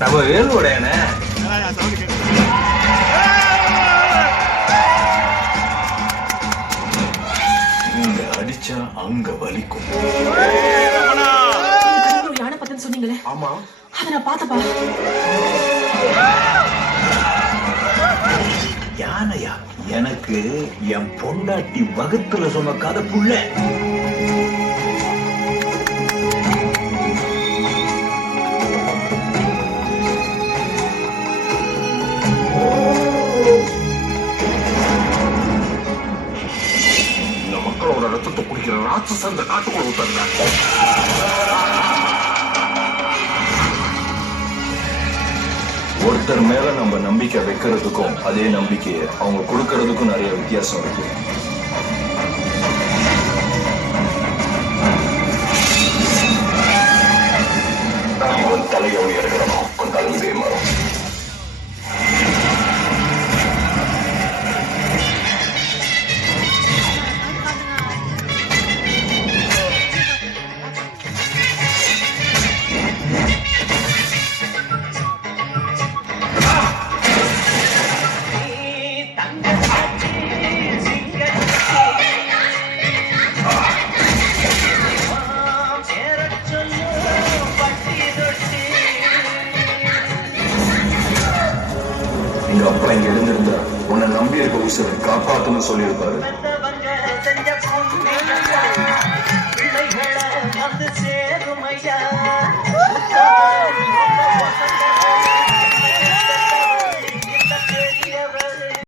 நம்ம வேலுடையானே இங்க அடிச்சா அங்க வலிக்கும். யானை பார்த்தேன்னு சொன்னீங்களே? ஆமா. அதை நான் பார்த்தப்பா. யானையா? எனக்கு என் பொண்டாட்டி வகுத்துல சொன்ன கதை புள்ள. ரத்தத்தை குடிக்கிற ராட்சச அந்த காட்டுக்குள்ள ஊத்துறாங்க ஒருத்தர் மேல நம்ம நம்பிக்கை வைக்கிறதுக்கும் அதே நம்பிக்கையை அவங்க கொடுக்கறதுக்கும் நிறைய வித்தியாசம் இருக்கு. இவன் எங்க அப்பா இங்க இருந்திருந்தா உன்னை நம்பி இருக்க உசுரை காப்பாத்துன்னு சொல்லியிருப்பாரு.